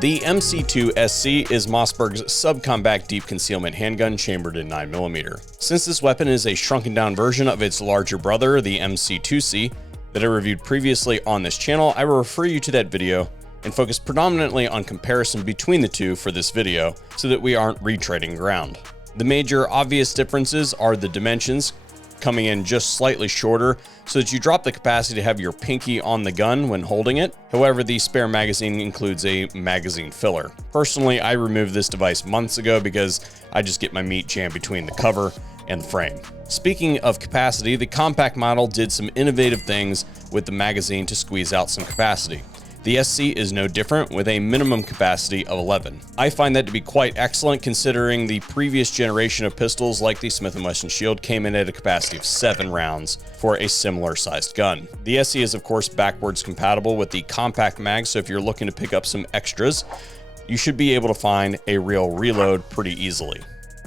The MC2SC is Mossberg's subcombat deep concealment handgun chambered in 9mm. Since this weapon is a shrunken down version of its larger brother, the MC2C, that I reviewed previously on this channel, I will refer you to that video and focus predominantly on comparison between the two for this video so that we aren't retreading ground. The major obvious differences are the dimensions, coming in just slightly shorter so that you drop the capacity to have your pinky on the gun when holding it. However, the spare magazine includes a magazine filler. Personally, I removed this device months ago because I just get my meat jammed between the cover and the frame. Speaking of capacity, the compact model did some innovative things with the magazine to squeeze out some capacity. The SC is no different, with a minimum capacity of 11. I find that to be quite excellent considering the previous generation of pistols like the Smith & Wesson Shield came in at a capacity of 7 rounds for a similar sized gun. The SC is of course backwards compatible with the compact mag, so if you're looking to pick up some extras, you should be able to find a real reload pretty easily.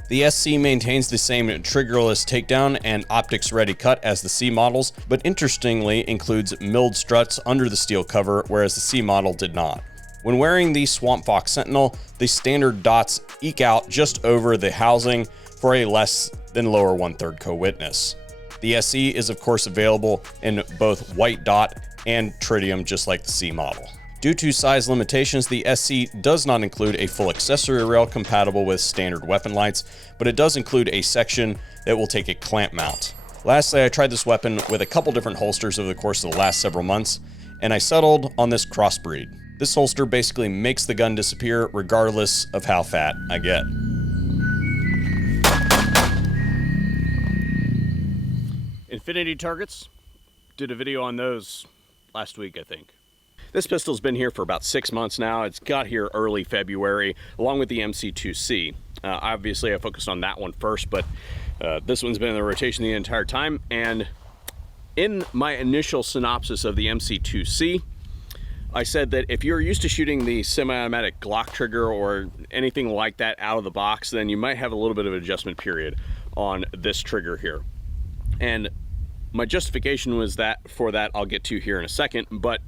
The SC maintains the same triggerless takedown and optics ready cut as the C models, but interestingly includes milled struts under the steel cover, whereas the C model did not. When wearing the Swamp Fox Sentinel, the standard dots eke out just over the housing for a less than lower 1/3 co-witness. The SC is of course available in both white dot and tritium, just like the C model. Due to size limitations, the SC does not include a full accessory rail compatible with standard weapon lights, but it does include a section that will take a clamp mount. Lastly, I tried this weapon with a couple different holsters over the course of the last several months, and I settled on this crossbreed. This holster basically makes the gun disappear regardless of how fat I get. Infinity targets, did a video on those last week, I think. This pistol's been here for about 6 months now. It's got here early February, along with the MC2C. Obviously, I focused on that one first, but this one's been in the rotation the entire time. And in my initial synopsis of the MC2C, I said that if you're used to shooting the semi-automatic Glock trigger or anything like that out of the box, then you might have a little bit of an adjustment period on this trigger here. And my justification was that for that I'll get to here in a second, but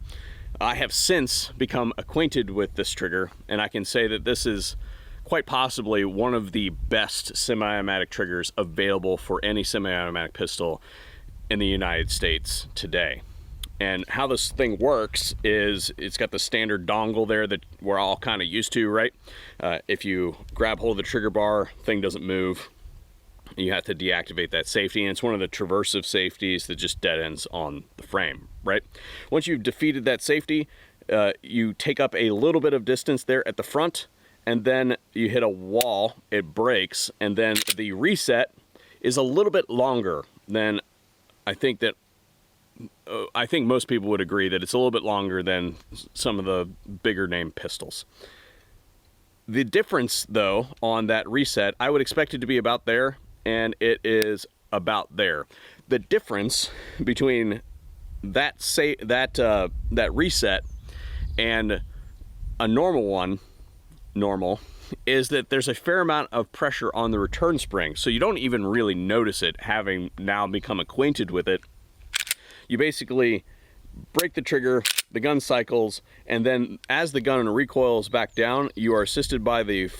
I have since become acquainted with this trigger, and I can say that this is quite possibly one of the best semi-automatic triggers available for any semi-automatic pistol in the United States today. And how this thing works is it's got the standard dongle there that we're all kind of used to, right? If you grab hold of the trigger bar, thing doesn't move. You have to deactivate that safety, and it's one of the traversive safeties that just dead ends on the frame, right? Once you've defeated that safety, you take up a little bit of distance there at the front, and then you hit a wall, it breaks, and then the reset is a little bit longer than I think most people would agree that it's a little bit longer than some of the bigger name pistols. The difference though on that reset, I would expect it to be about there, and it is about there. The difference between that reset and a normal is that there's a fair amount of pressure on the return spring, so you don't even really notice it, having now become acquainted with it. You basically break the trigger, the gun cycles, and then as the gun recoils back down, you are assisted by the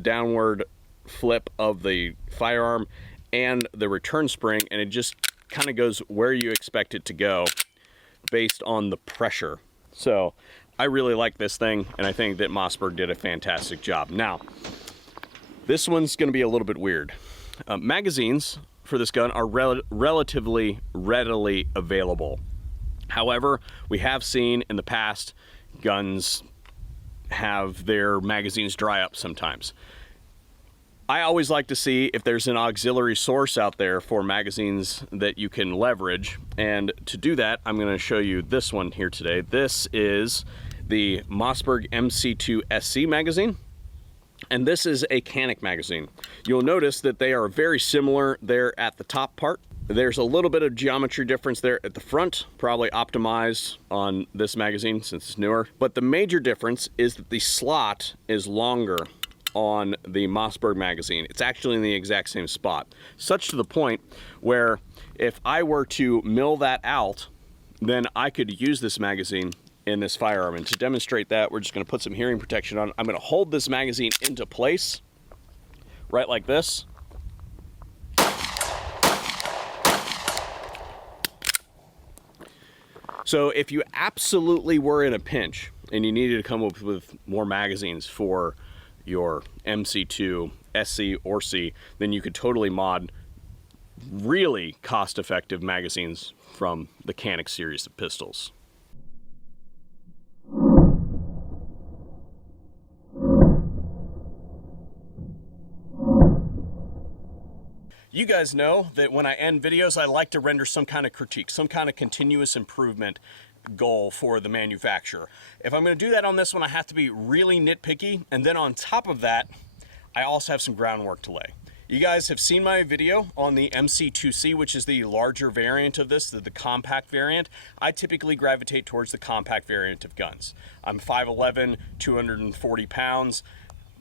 downward flip of the firearm and the return spring, and it just kind of goes where you expect it to go based on the pressure. So I really like this thing, and I think that Mossberg did a fantastic job. Now, this one's going to be a little bit weird. Magazines for this gun are relatively readily available. However, we have seen in the past guns have their magazines dry up sometimes. I always like to see if there's an auxiliary source out there for magazines that you can leverage, and to do that I'm going to show you this one here today. This is the Mossberg MC2SC magazine, and this is a Canic magazine. You'll notice that they are very similar there at the top part. There's a little bit of geometry difference there at the front, probably optimized on this magazine since it's newer, but the major difference is that the slot is longer on the Mossberg magazine. It's actually in the exact same spot, such to the point where if I were to mill that out, then I could use this magazine in this firearm. And to demonstrate that, we're just going to put some hearing protection on. I'm going to hold this magazine into place, right like this. So if you absolutely were in a pinch and you needed to come up with more magazines for your MC2SC or C, then you could totally mod really cost-effective magazines from the Canik series of pistols. You guys know that when I end videos, I like to render some kind of critique, some kind of continuous improvement goal for the manufacturer. If I'm going to do that on this one, I have to be really nitpicky. And then on top of that, I also have some groundwork to lay. You guys have seen my video on the MC2C, which is the larger variant of this, the compact variant. I typically gravitate towards the compact variant of guns. I'm 5'11", 240 pounds.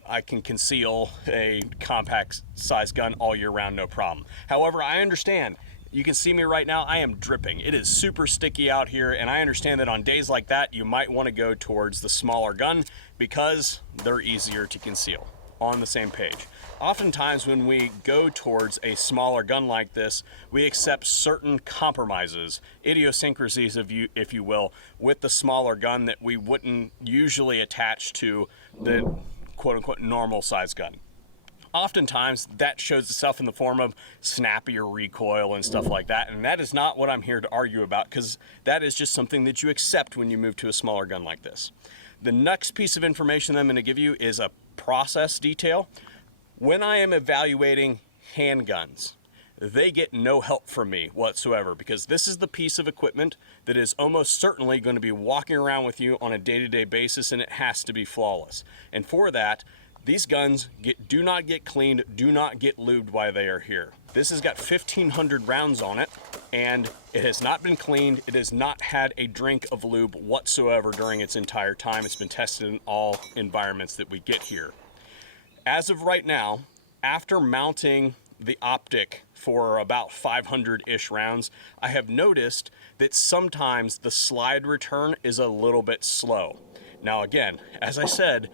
I can conceal a compact size gun all year round, no problem. However, I understand, you can see me right now, I am dripping. It is super sticky out here, and I understand that on days like that, you might want to go towards the smaller gun because they're easier to conceal. On the same page. Oftentimes when we go towards a smaller gun like this, we accept certain compromises, idiosyncrasies, if you will, with the smaller gun that we wouldn't usually attach to the quote-unquote normal size gun. Oftentimes that shows itself in the form of snappier recoil and stuff like that, and that is not what I'm here to argue about, because that is just something that you accept when you move to a smaller gun like this. The next piece of information that I'm going to give you is a process detail. When I am evaluating handguns, they get no help from me whatsoever, because this is the piece of equipment that is almost certainly going to be walking around with you on a day-to-day basis, and it has to be flawless. And for that, these guns do not get cleaned, do not get lubed while they are here. This has got 1,500 rounds on it, and it has not been cleaned. It has not had a drink of lube whatsoever during its entire time. It's been tested in all environments that we get here. As of right now, after mounting the optic for about 500-ish rounds, I have noticed that sometimes the slide return is a little bit slow. Now again, as I said,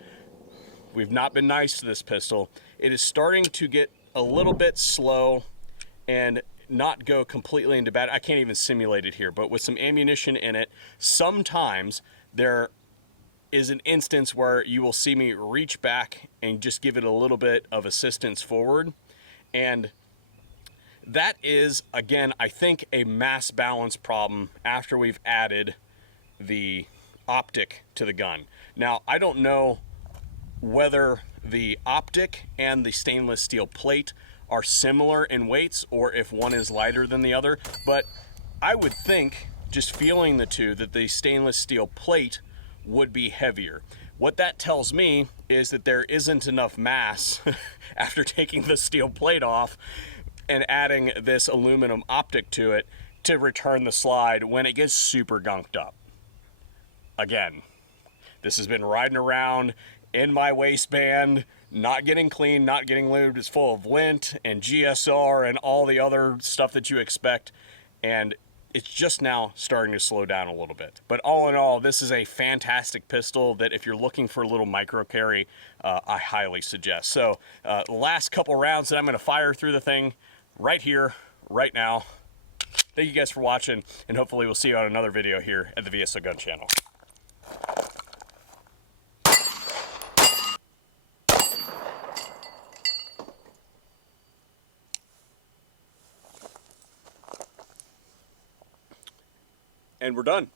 we've not been nice to this pistol. It is starting to get a little bit slow and not go completely into battery. I can't even simulate it here, but with some ammunition in it, sometimes there is an instance where you will see me reach back and just give it a little bit of assistance forward. And that is, again, I think a mass balance problem after we've added the optic to the gun. Now, I don't know whether the optic and the stainless steel plate are similar in weights or if one is lighter than the other, but I would think, just feeling the two, that the stainless steel plate would be heavier. What that tells me is that there isn't enough mass after taking the steel plate off and adding this aluminum optic to it to return the slide when it gets super gunked up. Again, this has been riding around in my waistband, not getting clean, not getting lubed. It's full of lint and GSR and all the other stuff that you expect, and it's just now starting to slow down a little bit. But all in all, this is a fantastic pistol that if you're looking for a little micro carry, I highly suggest. So the last couple rounds that I'm gonna fire through the thing right here, right now. Thank you guys for watching, and hopefully we'll see you on another video here at the VSO Gun Channel. And we're done.